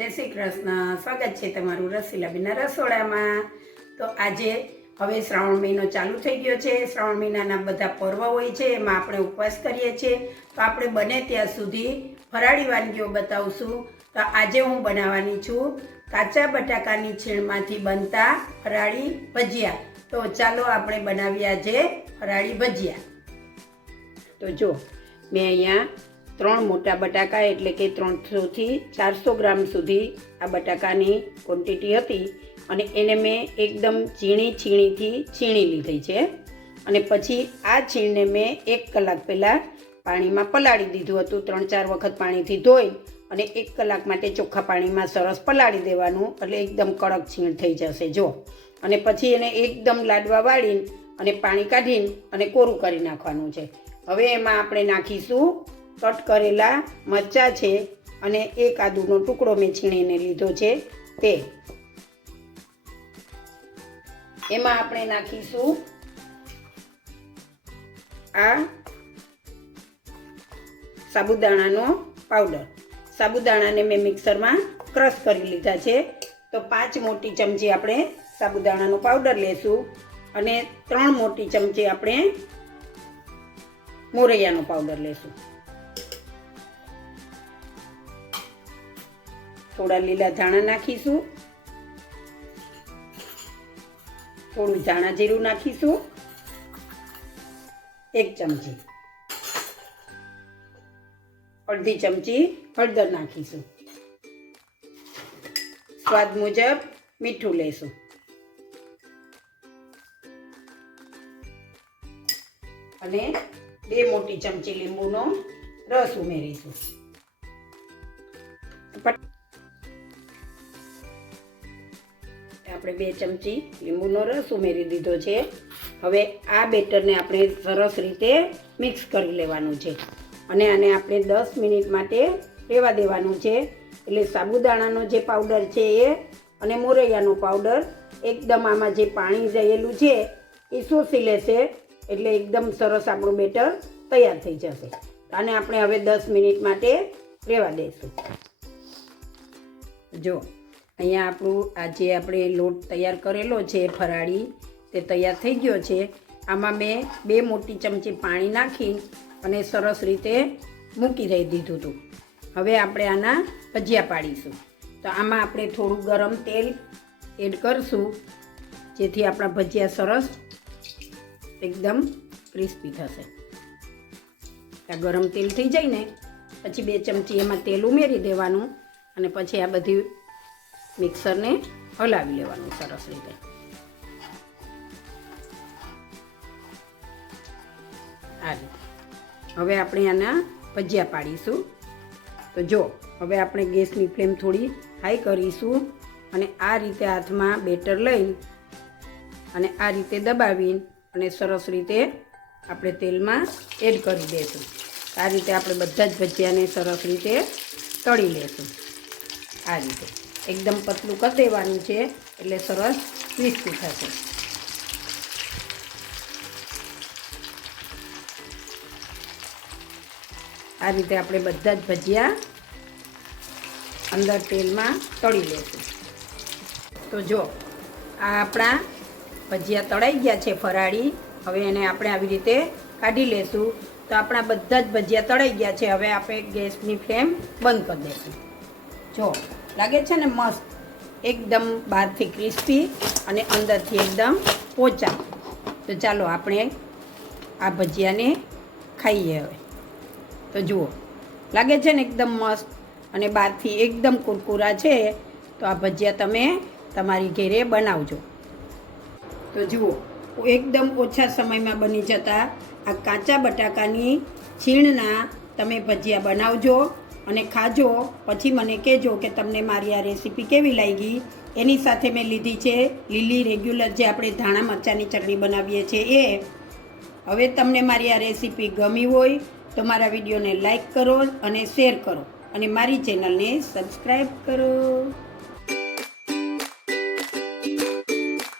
જય શ્રી કૃષ્ણ. સ્વાગત છે તમારું રસીલાબીના રસોડામાં. તો આજે હવે શ્રાવણ મહિનો ચાલુ થઈ ગયો છે. શ્રાવણ મહિનાના બધા પર્વ હોય છે, એમાં આપણે ઉપવાસ કરીએ છીએ. તો આપણે બને ત્યાં સુધી ફરાળી વાનગીઓ બતાવશું. તો આજે હું બનાવવાની છું કાચા બટાકાની છીણમાંથી બનતા ફરાળી ભજીયા. તો ચાલો આપણે બનાવીએ આજે ફરાળી ભજીયા. તો જો, મેં અહીંયા ત્રણ મોટા બટાકા એટલે કે ત્રણસોથી ચારસો ગ્રામ સુધી આ બટાકાની ક્વોન્ટિટી હતી અને એને મેં એકદમ ઝીણી છીણીથી છીણી લીધી છે. અને પછી આ છીણને મેં એક કલાક પહેલાં પાણીમાં પલાળી દીધું હતું. ત્રણ ચાર વખત પાણીથી ધોઈ અને એક કલાક માટે ચોખ્ખા પાણીમાં સરસ પલાળી દેવાનું એટલે એકદમ કડક છીણ થઈ જશે. જો. અને પછી એને એકદમ લાડવા વાળીને અને પાણી કાઢીને અને કોરું કરી નાખવાનું છે. હવે એમાં આપણે નાખીશું કટ કરેલા મરચાં છે અને એક આદુનો ટુકડો મેં છીણીને લીધો છે તે. એમાં આપણે નાખીશું આ સાબુદાણાનો પાવડર. સાબુદાણાને મેં મિક્સરમાં ક્રશ કરી લીધા છે. તો પાંચ મોટી ચમચી આપણે સાબુદાણાનો પાવડર લેશું અને ત્રણ મોટી ચમચી આપણે મોરૈયાનો પાવડર લેશું. થોડા લીલા ધાણા નાખીશું. થોડું ધાણા જીરું નાખીશું. એક ચમચી. અડધી ચમચી હળદર નાખીશું. સ્વાદ મુજબ મીઠું લેશું. અને બે મોટી ચમચી લીંબુનો રસ ઉમેરીશું. આપણે બે ચમચી લીંબુનો રસ ઉમેરી દીધો છે. હવે આ બેટરને આપણે સરસ રીતે મિક્સ કરી લેવાનું છે. અને આને આપણે દસ મિનિટ માટે રહેવા દેવાનું છે. એટલે સાબુદાણાનો જે પાવડર છે એ અને મોરૈયાનો પાવડર એકદમ આમાં જે પાણી રહેલું છે એ શોષી લેશે. એટલે એકદમ સરસ આપણું બેટર તૈયાર થઈ જશે. આને આપણે હવે દસ મિનિટ માટે રહેવા દઈશું જો અહીંયા આપણું આજે આપણે લોટ તૈયાર કરેલો છે ફરાળી, તે તૈયાર થઈ ગયો છે. આમાં મેં બે મોટી ચમચી પાણી નાખી અને સરસ રીતે મૂકી દઈ દીધું હતું. હવે આપણે આના ભજીયા પાડીશું. તો આમાં આપણે થોડું ગરમ તેલ એડ કરશું, જેથી આપણા ભજીયા સરસ એકદમ ક્રિસ્પી થશે. આ ગરમ તેલ થઈ જાય ને, પછી બે ચમચી એમાં તેલ ઉમેરી દેવાનું અને પછી આ બધી મિક્સરને હલાવી લેવાનું સરસ રીતે. આ રીતે. હવે આપણે આના ભજીયા પાડીશું. તો જો, હવે આપણે ગેસની ફ્લેમ થોડી હાઈ કરીશું અને આ રીતે હાથમાં બેટર લઈ અને આ રીતે દબાવી અને સરસ રીતે આપણે તેલમાં એડ કરી દઈશું. આ રીતે આપણે બધા જ ભજીયાને સરસ રીતે તળી લેશું. આ રીતે. એકદમ પતલું કરી દેવાનું છે, એટલે સરસ ક્રિસ્પી થશે. આ રીતે આપણે બધા જ ભજીયા અંદર તેલમાં તળી લેશું. તો જો, આ આપણા ભજીયા તળાઈ ગયા છે ફરાળી. હવે એને આપણે આવી રીતે કાઢી લેશું. તો આપણા બધા જ ભજીયા તળાઈ ગયા છે. હવે આપણે ગેસની ફ્લેમ બંધ કરી દઈશું જો લાગે છે ને મસ્ત. એકદમ બહારથી ક્રિસ્પી અને અંદરથી એકદમ પોચા. તો ચાલો આપણે આ ભજીયાને ખાઈએ હવે. તો જુઓ, લાગે છે ને એકદમ મસ્ત અને બહારથી એકદમ કુરકુરા છે, તો આ ભજીયા તમે તમારી ઘેરે બનાવજો. તો જુઓ, એકદમ ઓછા સમયમાં બની જતા આ કાચા બટાકાની છીણના તમે ભજીયા બનાવજો. અને ખાજો. પછી મને કહેજો કે તમને મારી આ રેસીપી કેવી લાગી? એની સાથે મેં લીધી છે લીલી રેગ્યુલર જે આપણે ધાણા મરચાંની ચટણી બનાવીએ છીએ એ. હવે તમને મારી આ રેસીપી ગમી હોય તો મારા વિડીયોને લાઈક કરો અને શેર કરો અને મારી ચેનલને સબસ્ક્રાઈબ કરો.